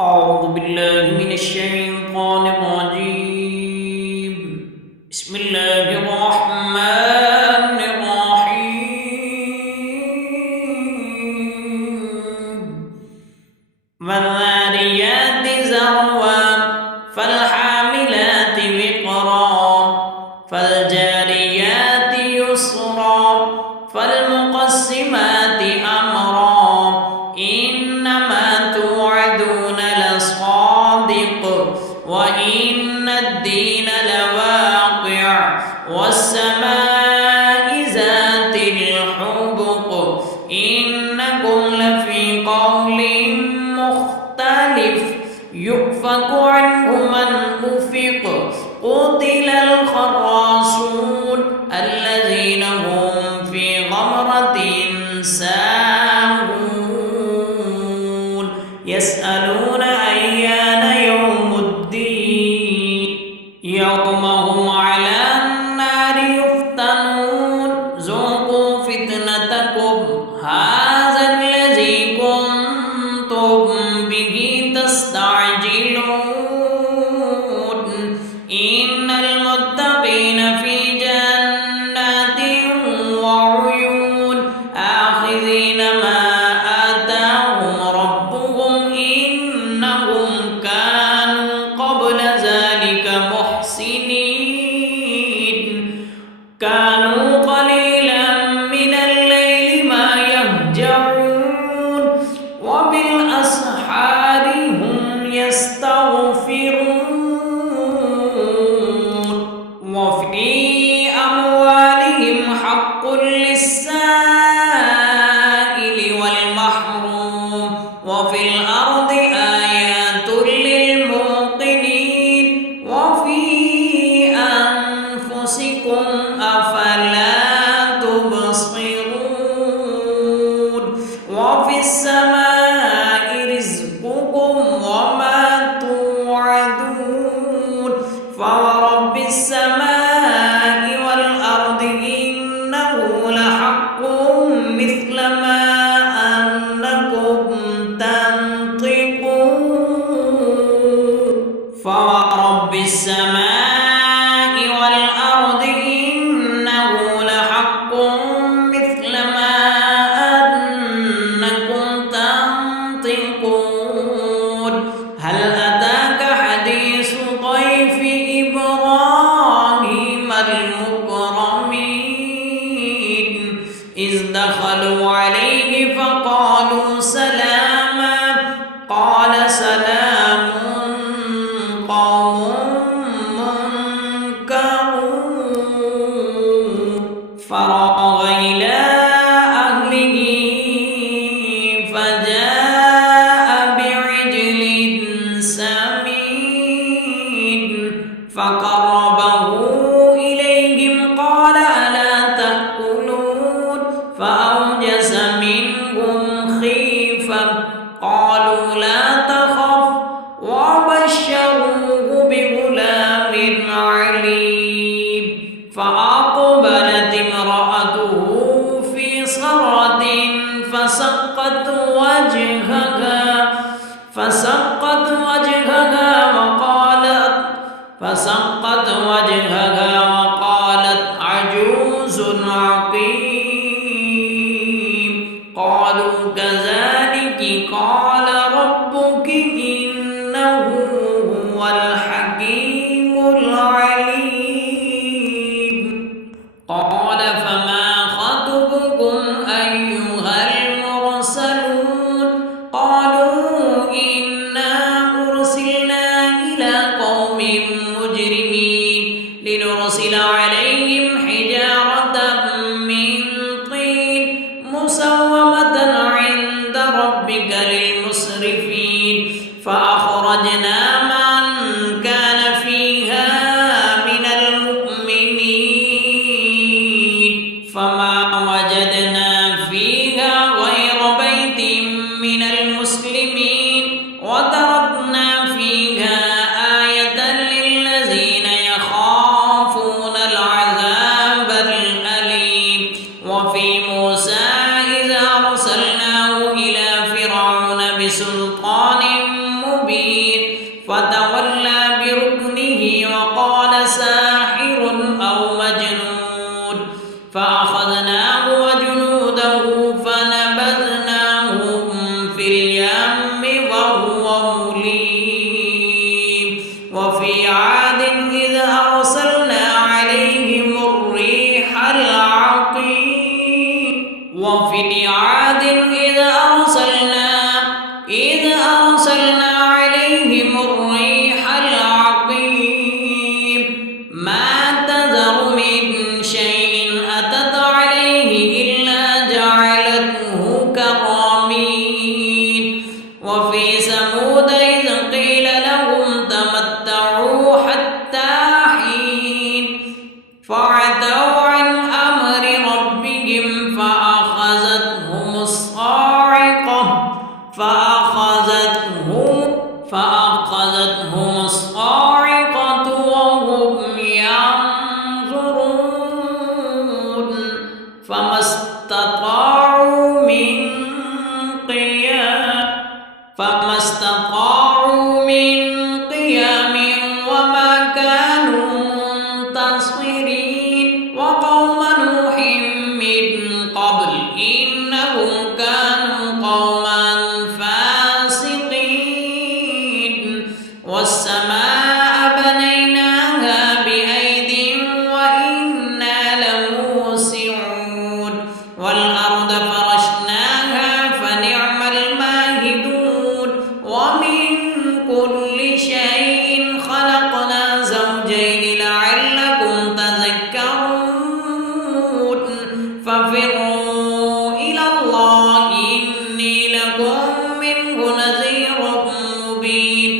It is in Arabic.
أعوذ بالله من الشيطان الرجيم. بسم الله الرحمن الرحيم. والذاريات ذروا فالحاملات وقرا فالجاريات يسرا فالمقسمات أمرا إنما توعدون لصادق وإن الدين لواقع والسماء ذات الحبق إنكم لفي قول مختلف يؤفك عنه من أفق قتل الخراصون الذين هم في غمرة ساهون يسألون أيان يوم الدين يوم هم على النار يفتنون ذوقوا فتنتكم هذا الذي كنتم به تستعجلون إن المتقين في جنات وعيون آخذين ما آتاهم ربهم إنهم كانوا قبل ذلك محسنين كانوا قليلا من الليل ما يهجعون وبالأسحار هم يستغفرون وفي أموالهم حق للسائل والمحروم وفي الأرض آيات للموقنين وفي أنفسكم أفلا تبصرون وفي السماء رزقكم وما توعدون فورب السماء والأرض إنه لحق مثل ما أنكم تنطقون فورب السماء والأرض إنه لحق مثل ما أنكم تنطقون هل أتاك حديث ضيف إبراهيم المكرمين إذ دخلوا عليه فقالوا سلاما قال سلام قوم منكرون فراغ إلى أهله فجاء بعجل سمين فقربه إليهم قال ألا تأكلون فأوجس منهم خيفة قالوا لا تخف وبشروه بغلام عليم فأقبلت امرأته في صرة فسقت وجهها وقالت عجوز عقيم قالوا كذلك قال ربك إنه هو الحكيم العليم قال فما خطبكم أيها المرسلون قالوا إنا أرسلنا إلى قوم مجرمين لنرسل عليهم حجارة من طين مسومة عند ربك للمسرفين فأخرجنا من كان فيها من المؤمنين فما وجدنا فيها غير بيت من المسلمين وتركنا فيها آية للذين يخافون العذاب الأليم وفي موسى إذا أرسلناه إلى فرعون بسلطان مبين فتولى بركنه وقال ساحر أو مجنون فأخذناه وجنوده فنبذناهم في اليم وهو مليم وفي عاد إذ أرسلنا عليهم الريح العقيم إذ أرسلنا عليهم الريح العقيم ما تذر من شيء أتت عليه إلا جعلته كالرميم وفي ثمود إذ قيل لهم تمتعوا حتى حين فعتوا عن أمر ربهم فأخذتهم الصاعقة وهم ينظرون فما استطاعوا من قيام وما كانوا منتصرين وقوم نوح من قبل إنهم كانوا قوما فاسقين والسماء بنيناها بأيد وإنا لموسعون والأرض فرشناها فنعم الماهدون ومن كل شيء خلقنا زوجين لعلكم تذكرون ففروا إلى الله إني لكم منه نذير مبين